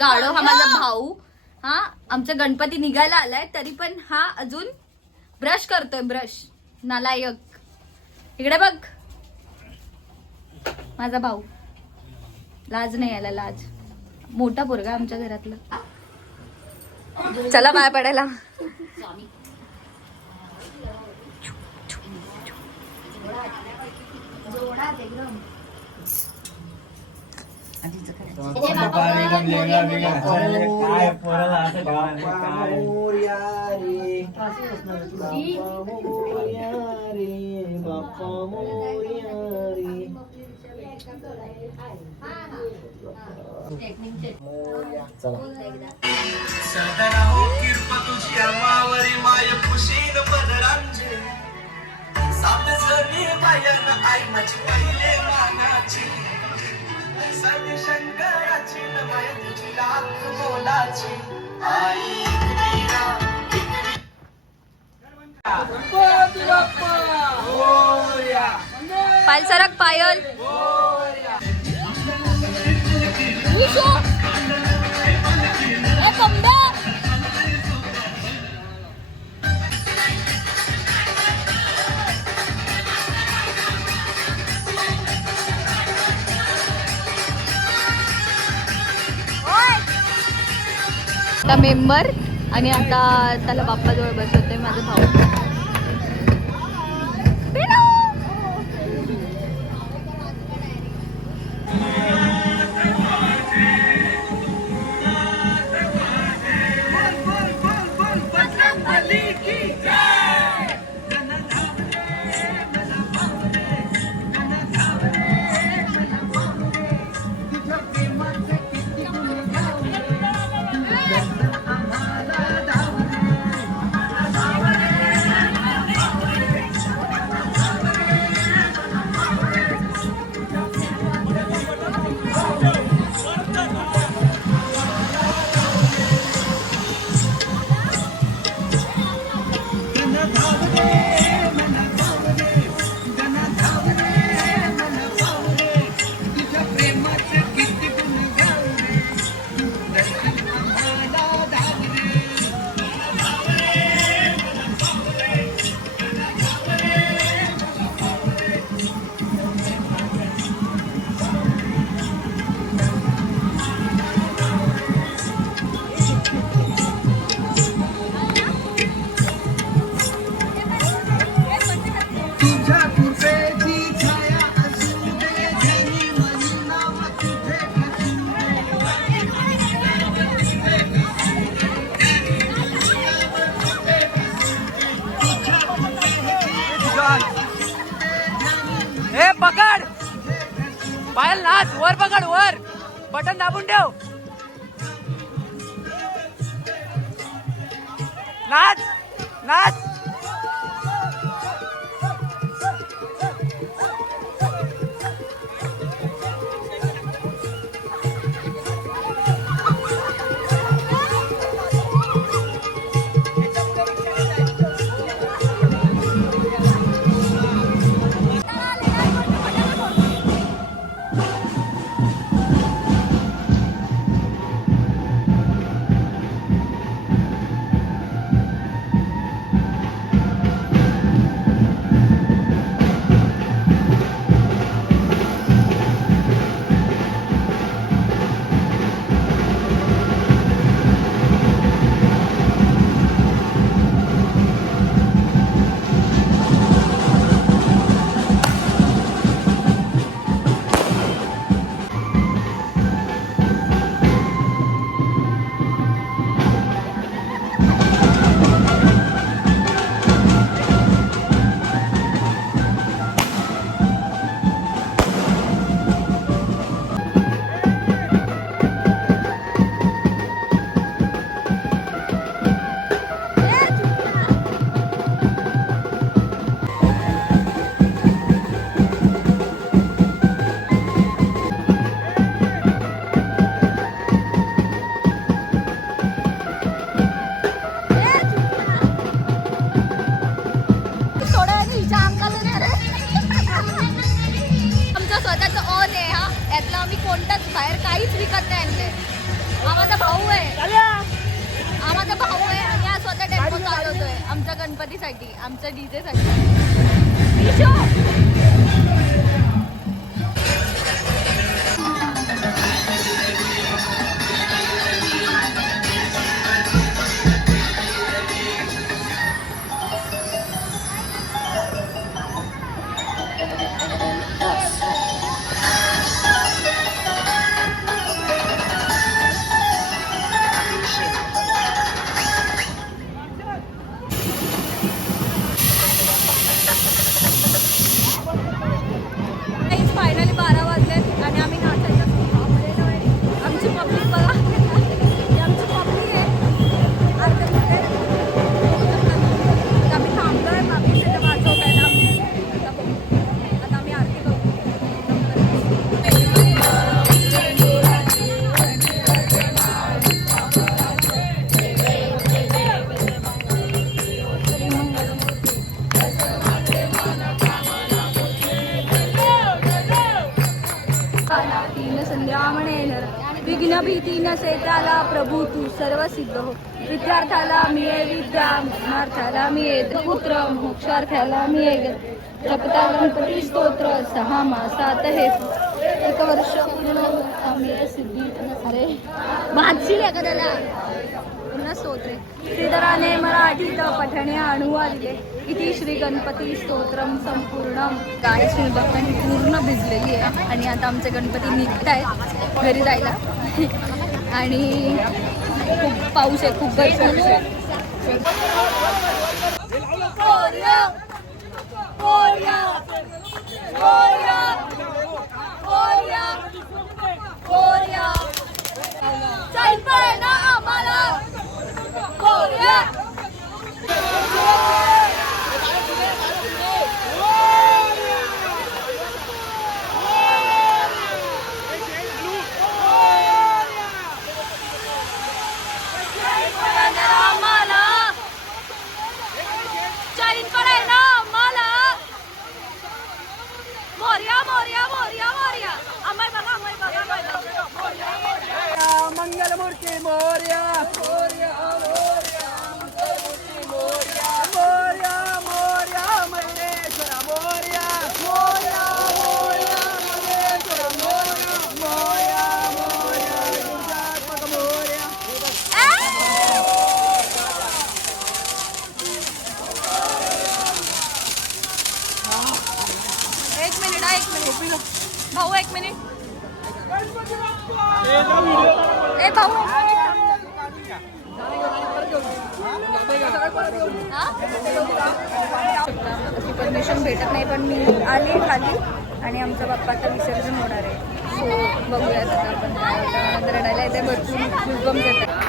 गाढव हा माझा भाऊ. हा आमचा गणपती निघायला आलाय तरी पण हा अजून ब्रश करतोय. ब्रश नालायक. इकडे बघ माझा भाऊ. लाज नाही यायला लाज. मोठा पोरगा आमच्या घरातला. चला बाय पडायला. सदराहो किरपा तुझी अमावरी माय कुशीन पदरांचे सात जणी बायन आई माझी पहिले मानाची सदी शंकराची माय तुझी लाख मोलाची आई मीरा गणपती बाप्पा मोरया. पायल सरक पायल. आता मेंबर आणि आता त्याला बाप्पाजवळ बसवतोय माझा भाऊ. पकड पायल नाच वर पकड वर बटन दाबून ठेव नाच नाच भाऊ आहे, हा माझा भाऊ आहे आणि हा स्वतः टेम्पो चालवतोय आमच्या गणपतीसाठी, आमच्या डीजे साठी. फायनली 12 वाजलेत आणि आम्ही नाचायला आमची पब्लिक बघा, ही आमची पब्लिक आहे. आम्ही थांबलोय, मामी तिथे वाजवतायला. आता आम्ही आरती बघू. संध्या म्हणेल विघ्न भीती नसे त्याला प्रभू तू सर्व सिद्ध हो. विद्यार्थ्याला मिळे विद्या, मोक्षार्थ्याला मिळे पुत्र, मोक्षार्थ्याला मिळे जपता गणपती स्तोत्र 6 मासात हे 1 वर्ष पूर्ण मिळे सिद्धी. अरे वाचशील का त्याला पूर्ण स्तोत्रे. श्रीधराने मराठीत पठणे अनुवादिले इति श्री गणपती स्तोत्रम संपूर्ण. गाय श्रीभक्तांनी पूर्ण भिजलेली आहे आणि आता आमचे गणपती निघत आहेत घरी जायला. आणि खूप पाऊस आहे, खूप गरज आहे. मंगलमूर्ती मोर्या, मोर्या, मोर्या, मोर्या, मोर्या, मल्लेश्वरा मोर्या, मोर्या, मोर्या, मल्लेश्वरा मोर्या, मोर्या, मोर्या, गुरुजात्मक मोर्या. एक मिनिट भाऊ, 1 मिनिट. ए भाऊ अशी परमिशन भेटत नाही, पण मी आली खाली आणि आमच्या बाप्पाचं विसर्जन होणार आहे. सो बघूयात आता आपण काय होतं. रडायला येते, भरपूर दुर्गम येतात.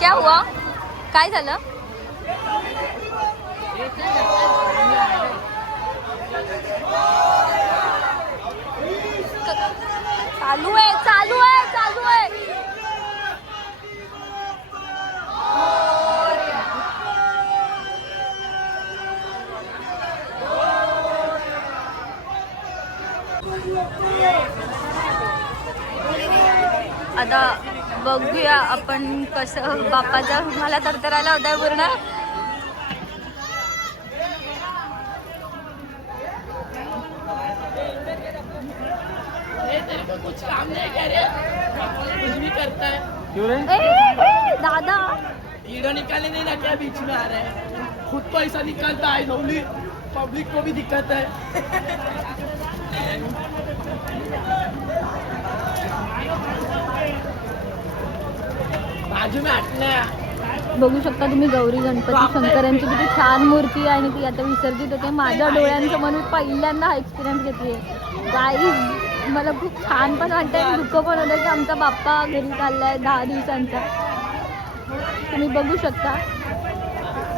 क्या हुआ? काय झालं? चालू आहे, चालू आहे, चालू आहे. आता बघूया आपण कसं बाप्पाचा. मला तर आला होता पूर्ण. कुछ काम नहीं कर रहे, कुछ भी करता है. दादा कीड़ा निकालने नहीं ना, क्या बीच में आ रहे हैं. खुद पैसा निकलता है नौली पब्लिक को भी दिक्कत है बाजू में हटना बघू शकता तुम्ही गौरी गणपती शंकरांची किती छान मूर्ती आहे आणि ती आता विसर्जित होते. माझ्या डोळ्यांसमोर मी पहिल्यांदा हा एक्सपिरियन्स घेतली आहे. गाईज मला खूप छान पण वाटतंय आणि दुःख पण होतं की आमचा बाप्पा घरी चाललाय 10 दिवसांचा. तुम्ही बघू शकता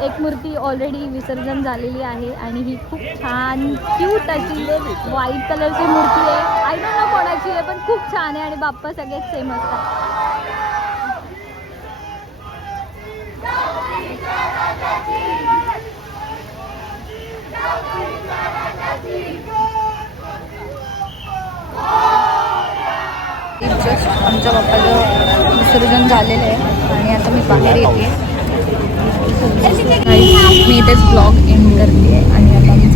एक मूर्ती ऑलरेडी विसर्जन झालेली आहे आणि ही खूप छान क्यूट अशी व्हाईट कलरची मूर्ती आहे. आय डोंट नो कोणाची आहे पण खूप छान आहे आणि बाप्पा सगळेच सेम असतात. जस्ट आमच्या बाप्पाचं विसर्जन झालेलं आहे आणि आता मी बाहेर येते. मी इथेच ब्लॉग एंड करते आणि आता मी